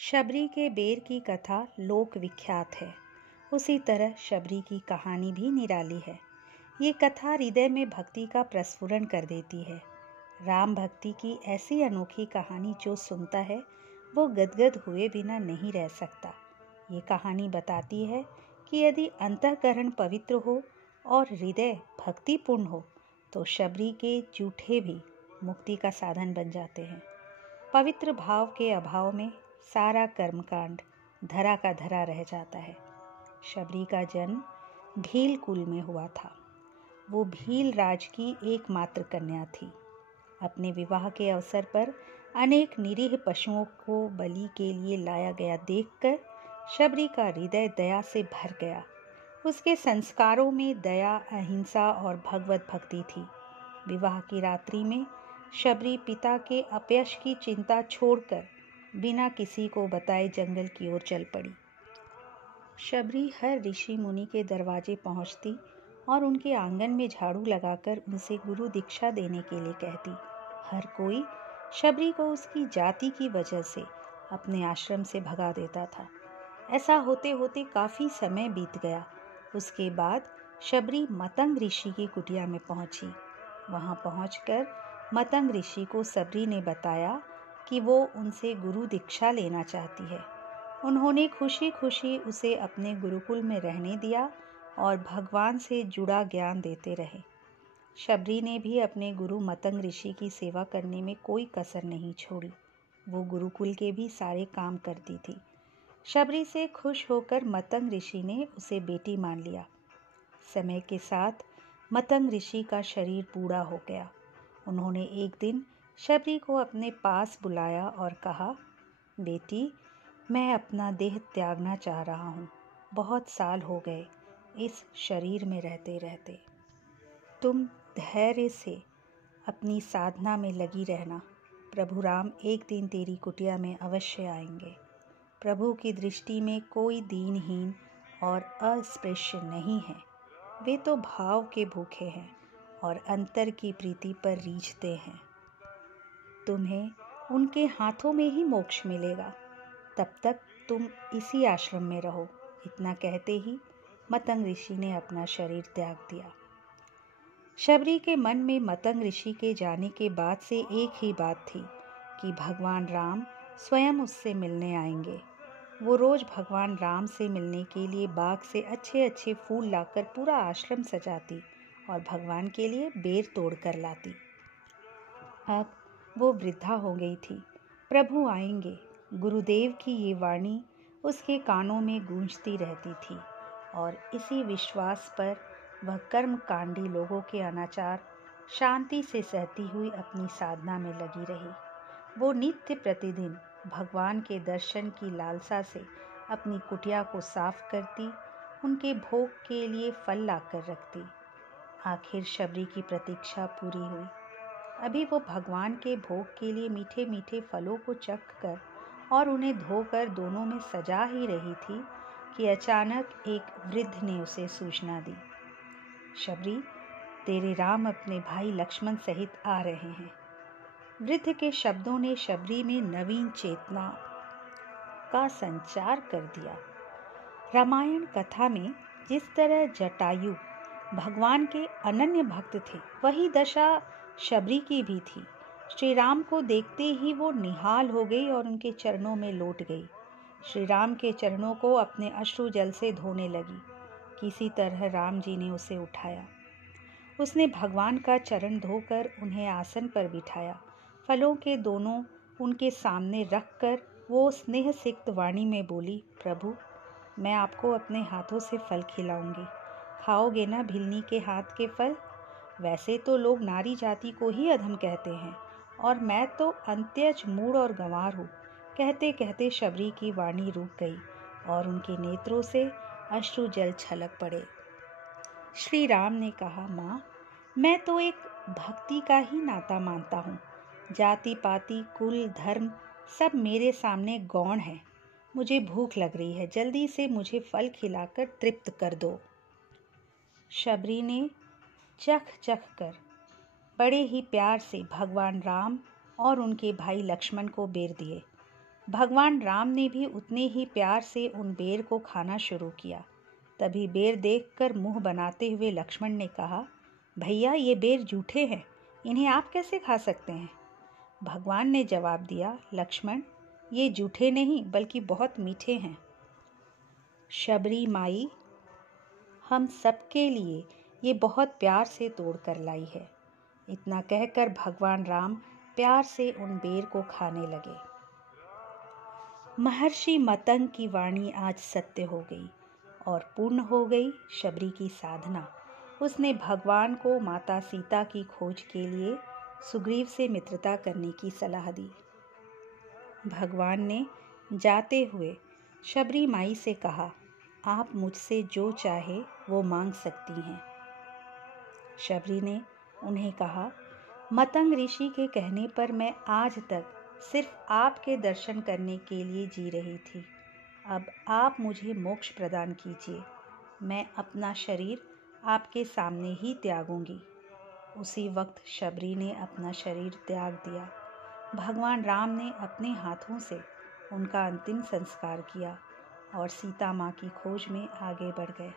शबरी के बेर की कथा लोक विख्यात है। उसी तरह शबरी की कहानी भी निराली है। ये कथा हृदय में भक्ति का प्रस्फुरण कर देती है। राम भक्ति की ऐसी अनोखी कहानी जो सुनता है वो गदगद हुए बिना नहीं रह सकता। ये कहानी बताती है कि यदि अंतःकरण पवित्र हो और हृदय भक्तिपूर्ण हो तो शबरी के जूठे भी मुक्ति का साधन बन जाते हैं। पवित्र भाव के अभाव में सारा कर्मकांड धरा का धरा रह जाता है। शबरी का जन्म भील कुल में हुआ था। वो भील राज की एकमात्र कन्या थी। अपने विवाह के अवसर पर अनेक निरीह पशुओं को बलि के लिए लाया गया देखकर शबरी का हृदय दया से भर गया। उसके संस्कारों में दया, अहिंसा और भगवत भक्ति थी। विवाह की रात्रि में शबरी पिता के अपयश की चिंता छोड़कर बिना किसी को बताए जंगल की ओर चल पड़ी। शबरी हर ऋषि मुनि के दरवाजे पहुंचती और उनके आंगन में झाड़ू लगाकर उनसे गुरु दीक्षा देने के लिए कहती। हर कोई शबरी को उसकी जाति की वजह से अपने आश्रम से भगा देता था। ऐसा होते होते काफी समय बीत गया। उसके बाद शबरी मतंग ऋषि की कुटिया में पहुंची। वहां पहुंचकर मतंग ऋषि को शबरी ने बताया कि वो उनसे गुरु दीक्षा लेना चाहती है। उन्होंने खुशी खुशी उसे अपने गुरुकुल में रहने दिया और भगवान से जुड़ा ज्ञान देते रहे। शबरी ने भी अपने गुरु मतंग ऋषि की सेवा करने में कोई कसर नहीं छोड़ी। वो गुरुकुल के भी सारे काम करती थी। शबरी से खुश होकर मतंग ऋषि ने उसे बेटी मान लिया। समय के साथ मतंग ऋषि का शरीर बूढ़ा हो गया। उन्होंने एक दिन शबरी को अपने पास बुलाया और कहा, बेटी, मैं अपना देह त्यागना चाह रहा हूँ। बहुत साल हो गए इस शरीर में रहते रहते। तुम धैर्य से अपनी साधना में लगी रहना। प्रभु राम एक दिन तेरी कुटिया में अवश्य आएंगे। प्रभु की दृष्टि में कोई दीनहीन और अस्पृश्य नहीं है। वे तो भाव के भूखे हैं और अंतर की प्रीति पर रीझते हैं। तुम्हें उनके हाथों में ही मोक्ष मिलेगा। तब तक तुम इसी आश्रम में रहो। इतना कहते ही मतंग ऋषि ने अपना शरीर त्याग दिया। शबरी के मन में मतंग ऋषि के जाने के बाद से एक ही बात थी कि भगवान राम स्वयं उससे मिलने आएंगे। वो रोज भगवान राम से मिलने के लिए बाग से अच्छे अच्छे फूल लाकर पूरा आश्रम सजाती और भगवान के लिए बेर तोड़ कर लाती। अब वो वृद्धा हो गई थी। प्रभु आएंगे, गुरुदेव की ये वाणी उसके कानों में गूंजती रहती थी और इसी विश्वास पर वह कर्मकांडी लोगों के अनाचार शांति से सहती हुई अपनी साधना में लगी रही। वो नित्य प्रतिदिन भगवान के दर्शन की लालसा से अपनी कुटिया को साफ करती, उनके भोग के लिए फल लाकर रखती। आखिर शबरी की प्रतीक्षा पूरी हुई। अभी वो भगवान के भोग के लिए मीठे मीठे फलों को चख कर और उन्हें धोकर दोनों में सजा ही रही थी कि अचानक एक वृद्ध ने उसे सूचना दी, शबरी, तेरे राम अपने भाई लक्ष्मण सहित आ रहे हैं। वृद्ध के शब्दों ने शबरी में नवीन चेतना का संचार कर दिया। रामायण कथा में जिस तरह जटायु भगवान के अनन्य भक्त थे, वही दशा शबरी की भी थी। श्री राम को देखते ही वो निहाल हो गई और उनके चरणों में लौट गई। श्री राम के चरणों को अपने अश्रु जल से धोने लगी। किसी तरह राम जी ने उसे उठाया। उसने भगवान का चरण धोकर उन्हें आसन पर बिठाया। फलों के दोनों उनके सामने रखकर वो स्नेह सिक्त वाणी में बोली, प्रभु, मैं आपको अपने हाथों से फल खिलाऊंगी। खाओगे ना भिलनी के हाथ के फल? वैसे तो लोग नारी जाति को ही अधम कहते हैं और मैं तो अंत्यज मूढ़ और गंवार हूँ। कहते कहते शबरी की वाणी रुक गई और उनके नेत्रों से अश्रु जल छलक पड़े। श्री राम ने कहा, माँ, मैं तो एक भक्ति का ही नाता मानता हूँ। जाति पाति कुल धर्म सब मेरे सामने गौण है। मुझे भूख लग रही है, जल्दी से मुझे फल खिलाकर तृप्त कर दो। शबरी ने चख चख कर बड़े ही प्यार से भगवान राम और उनके भाई लक्ष्मण को बेर दिए। भगवान राम ने भी उतने ही प्यार से उन बेर को खाना शुरू किया। तभी बेर देखकर मुंह बनाते हुए लक्ष्मण ने कहा, भैया ये बेर जूठे हैं, इन्हें आप कैसे खा सकते हैं? भगवान ने जवाब दिया, लक्ष्मण ये जूठे नहीं बल्कि बहुत मीठे हैं। शबरी माई हम सबके लिए ये बहुत प्यार से तोड़ कर लाई है। इतना कहकर भगवान राम प्यार से उन बेर को खाने लगे। महर्षि मतंग की वाणी आज सत्य हो गई और पूर्ण हो गई शबरी की साधना। उसने भगवान को माता सीता की खोज के लिए सुग्रीव से मित्रता करने की सलाह दी। भगवान ने जाते हुए शबरी माई से कहा, आप मुझसे जो चाहे वो मांग सकती हैं। शबरी ने उन्हें कहा, मतंग ऋषि के कहने पर मैं आज तक सिर्फ आपके दर्शन करने के लिए जी रही थी। अब आप मुझे मोक्ष प्रदान कीजिए। मैं अपना शरीर आपके सामने ही त्यागूंगी। उसी वक्त शबरी ने अपना शरीर त्याग दिया। भगवान राम ने अपने हाथों से उनका अंतिम संस्कार किया और सीता माँ की खोज में आगे बढ़ गए।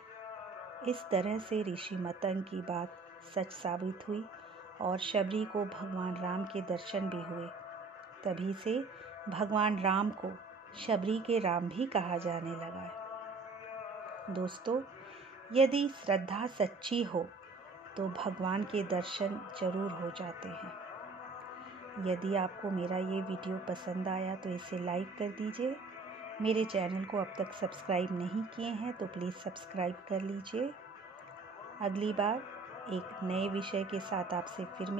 इस तरह से ऋषि मतंग की बात सच साबित हुई और शबरी को भगवान राम के दर्शन भी हुए। तभी से भगवान राम को शबरी के राम भी कहा जाने लगा। दोस्तों, यदि श्रद्धा सच्ची हो तो भगवान के दर्शन जरूर हो जाते हैं। यदि आपको मेरा ये वीडियो पसंद आया तो इसे लाइक कर दीजिए। मेरे चैनल को अब तक सब्सक्राइब नहीं किए हैं तो प्लीज़ सब्सक्राइब कर लीजिए। अगली बार एक नए विषय के साथ आपसे फिर